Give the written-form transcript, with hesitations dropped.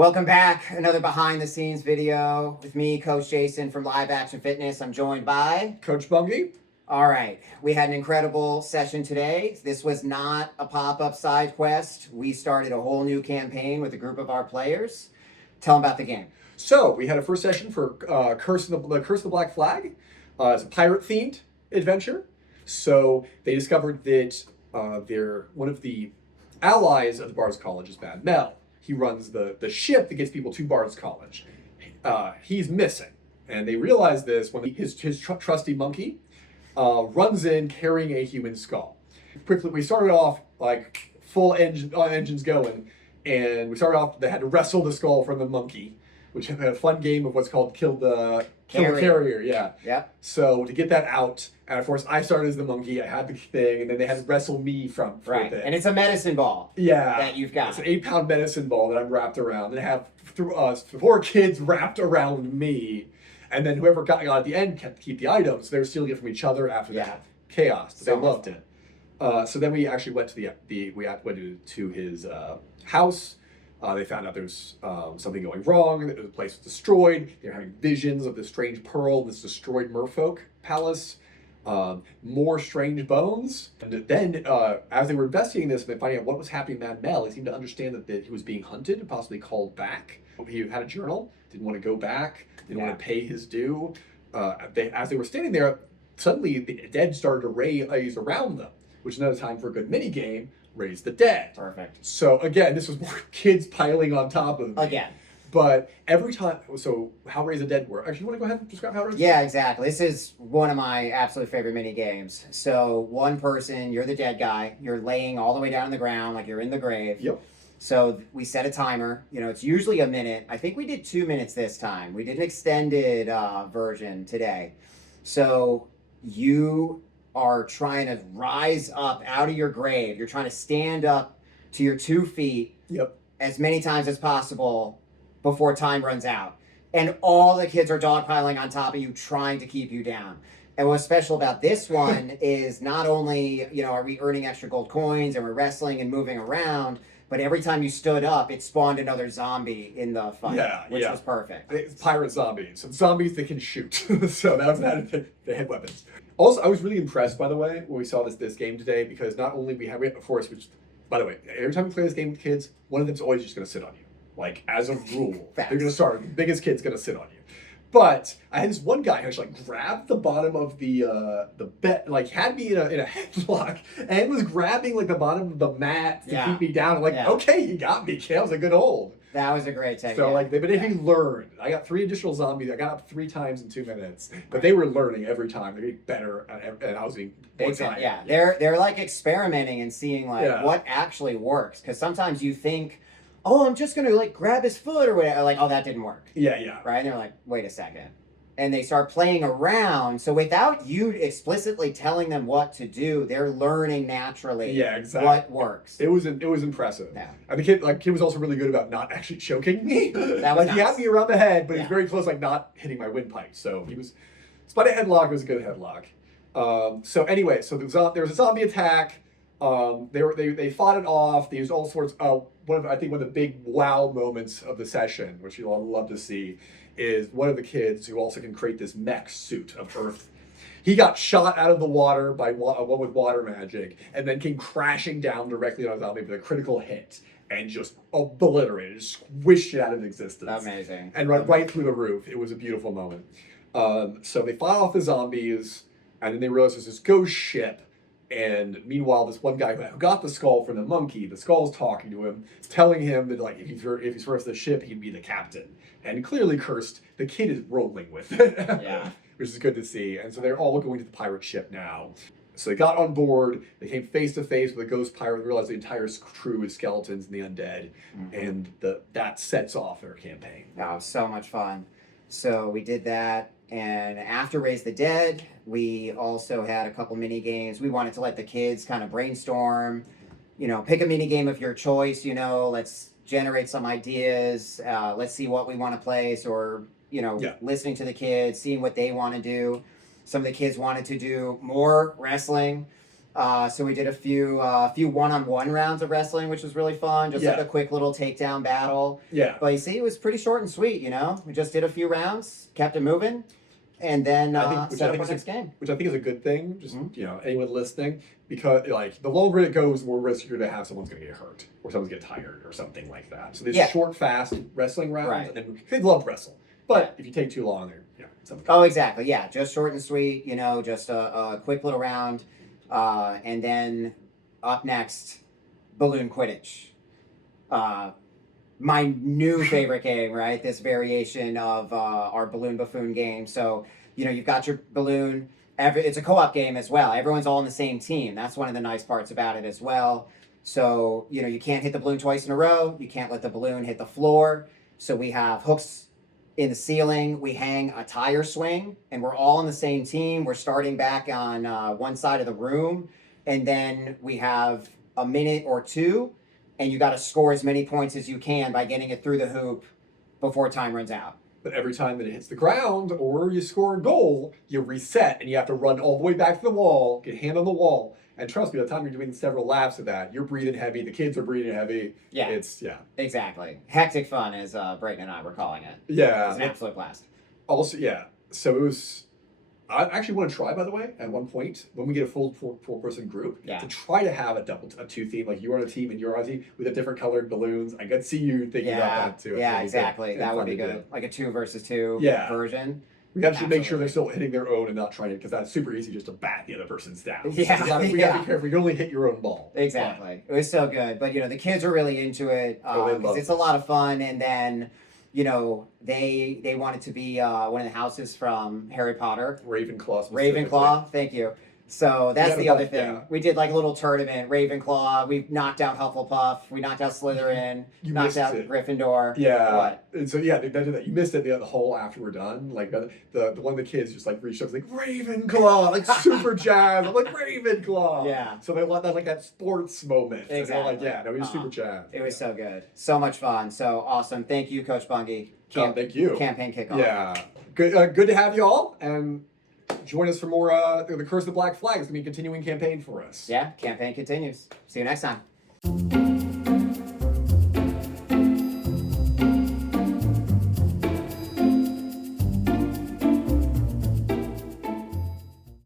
Welcome back. Another behind the scenes video with me, Coach Jason from Live Action Fitness. I'm joined by Coach Bungie. All right. We had an incredible session today. This was not a pop-up side quest. We started a whole new campaign with a group of our players. Tell them about the game. So we had a first session for Curse of the Black Flag. It's a pirate-themed adventure. So they discovered that one of the allies of the Bard's College is Mad Mel. He runs the ship that gets people to Bard's College. He's missing, and they realize this when his trusty monkey runs in carrying a human skull. Quickly, we started off like full engines going, and we started off. They had to wrestle the skull from the monkey, which had a fun game of what's called kill the carrier. Yeah. Yep. So to get that out, and of course I started as the monkey. I had the thing, and then they had to wrestle me from Right. it. And it's a medicine ball. Yeah. That you've got. It's an 8-pound medicine ball that I'm wrapped around, and I have four kids wrapped around me, and then whoever got at the end kept to keep the items. So they were stealing it from each other after that chaos. They loved it. So then we actually went to his house. They found out there was something going wrong. The place was destroyed. They were having visions of this strange pearl, this destroyed merfolk palace, more strange bones. And then, as they were investigating this and finding out what was happening to Mad Mel, he seemed to understand that he was being hunted and possibly called back. He had a journal, didn't want to go back, didn't want to pay his due. As they were standing there, suddenly the dead started to raise around them, which is another time for a good mini game. Raise the dead. Perfect. So again, this was more kids piling on top of me. Again. But every time, so how Raise the Dead work? Actually, you want to go ahead and describe how Raise the Dead? Yeah, exactly. This is one of my absolute favorite mini games. So one person, you're the dead guy. You're laying all the way down on the ground like you're in the grave. Yep. So we set a timer. It's usually a minute. I think we did 2 minutes this time. We did an extended version today. So you are trying to rise up out of your grave. You're trying to stand up to your 2 feet as many times as possible before time runs out. And all the kids are dogpiling on top of you, trying to keep you down. And what's special about this one is not only, are we earning extra gold coins and we're wrestling and moving around, but every time you stood up, it spawned another zombie in the fight, which was perfect. It's pirate zombies. So zombies that can shoot. So that was added. They had weapons. Also, I was really impressed, by the way, when we saw this game today, because not only we have a force, which, by the way, every time we play this game with kids, one of them's always just going to sit on you. Like, as a rule. They're going to start, the biggest kid's going to sit on you. But I had this one guy who actually grabbed the bottom of the bed, had me in a headlock, and was grabbing the bottom of the mat to keep me down. I'm okay, you got me, kid. That was a good hold. That was a great technique. So they've been learned. I got 3 additional zombies. I got up 3 times in 2 minutes, but they were learning every time. They're getting better, and I was being more time. Yeah, they're experimenting and seeing what actually works. Because sometimes you think, oh, I'm just gonna grab his foot or whatever. Oh, that didn't work. Yeah. Right? And they're like, wait a second. And they start playing around. So without you explicitly telling them what to do, they're learning naturally what works. It was impressive. Yeah. And the kid was also really good about not actually choking me. That was nice. He had me around the head, but he was very close, not hitting my windpipe. So he was, despite a headlock, it was a good headlock. So anyway, so there was a zombie attack. They fought it off. They used all sorts of one of the big wow moments of the session, which you'll all love to see, is one of the kids who also can create this mech suit of Earth. He got shot out of the water by one with water magic, and then came crashing down directly on a zombie with a critical hit, and just obliterated, squished it out of existence. Amazing. And right through the roof. It was a beautiful moment. So they fought off the zombies, and then they realized there's this ghost ship. And meanwhile, this one guy who got the skull from the monkey, the skull's talking to him, telling him that if he's first the ship, he'd be the captain. And clearly cursed, the kid is rolling with it. Yeah. Which is good to see. And so they're all going to the pirate ship now. So they got on board, they came face to face with a ghost pirate, and realized the entire crew is skeletons and the undead. Mm-hmm. And that sets off their campaign. That was so much fun. So we did that. And after Raise the Dead, we also had a couple mini games. We wanted to let the kids kind of brainstorm, pick a mini game of your choice, let's generate some ideas. Let's see what we want to place, or, listening to the kids, seeing what they want to do. Some of the kids wanted to do more wrestling. So we did a few one-on-one rounds of wrestling, which was really fun. Just like Yeah. a quick little takedown battle. Yeah. But you see, it was pretty short and sweet. You know, we just did a few rounds, kept it moving, and then set up our next game. Which I think is a good thing. Just Mhm. you know, anyone listening, because like the longer it goes, the more risk you're gonna have someone's gonna get hurt or someone's get tired or something like that. So these Yeah. short, fast wrestling rounds, Right. and kids love wrestle. But Yeah. if you take too long, they're something. Oh, exactly. Yeah, just short and sweet. You know, just a quick little round, and then up next, balloon Quidditch. My new favorite game, right? This variation of our balloon buffoon game. So you know, you've got your balloon. It's a co-op game as well. Everyone's all on the same team. That's one of the nice parts about it as well. So you know, you can't hit the balloon twice in a row. You can't let the balloon hit the floor. So we have hooks in the ceiling. We hang a tire swing, and we're all on the same team. We're starting back on one side of the room, and then we have a minute or two, and you got to score as many points as you can by getting it through the hoop before time runs out. But every time that it hits the ground or you score a goal, you reset and you have to run all the way back to the wall, get hand on the wall. And trust me, by the time you're doing several laps of that, you're breathing heavy. The kids are breathing heavy. Yeah. It's Exactly. Hectic fun, as Brayton and I were calling it. Yeah. It's an absolute blast. Also, yeah. So it was. I actually want to try, by the way, at one point when we get a full four-person group, Yeah. to try to have a two theme, like you're on a team and you're on a team with a different colored balloons. I could see you thinking about that too. Yeah, It's really exactly. good and That would fun be to good. do. Like a 2 versus 2 Yeah. version. We have to make sure Absolutely. they're still hitting their own and not trying to, because that's super easy just to bat the other person's down. Yeah, So we gotta yeah. be careful. You can only hit your own ball. Exactly. It was so good. But, you know, the kids are really into it Oh, they because love it's a lot of fun. And then, you know, they wanted to be one of the houses from Harry Potter. Ravenclaw. specifically. Ravenclaw, thank you. So that's Yeah, the but, other thing. yeah. We did like a little tournament, Ravenclaw. We knocked out Hufflepuff. We knocked out Slytherin. You knocked missed out it. Gryffindor. Yeah. What? And so yeah, they did that. You missed it the whole after we're done. Like the one of the kids just like reached up, like Ravenclaw, like super jazzed. I'm like Ravenclaw. Yeah. So they want that, like that sports moment. And they're like, Exactly. yeah, no, he was super jazzed. It was so good. So much fun. So awesome. Thank you, Coach Bungie. Thank you. Campaign kickoff. Yeah. Good. Good to have you all, and join us for more. The Curse of the Black Flag is going to be a continuing campaign for us. Yeah, campaign continues. See you next time.